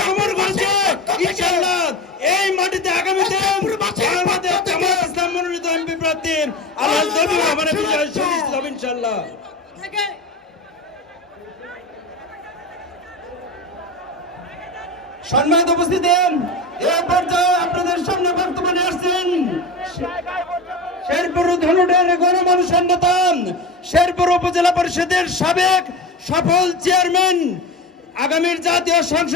আগমন করেছে। ইনশাআল্লাহ এই মাটিতে আগামীতে বাংলাদেশ জামাত ইসলাম মনোনীত এমপি প্রার্থী আলহাজ দেবী রহমানের বিজয় সুনিশ্চিত হবে ইনশাআল্লাহ। সম্মানিত উপস্থিতি, এই পর্যায়ে আপনাদের সামনে বর্তমানে আসছেন শেরপুর ধনুটের গণমানুষের নেতা, শেরপুর উপজেলা পরিষদের সাবেক সফল চেয়ারম্যান, আগামীর জাতীয় সংসদ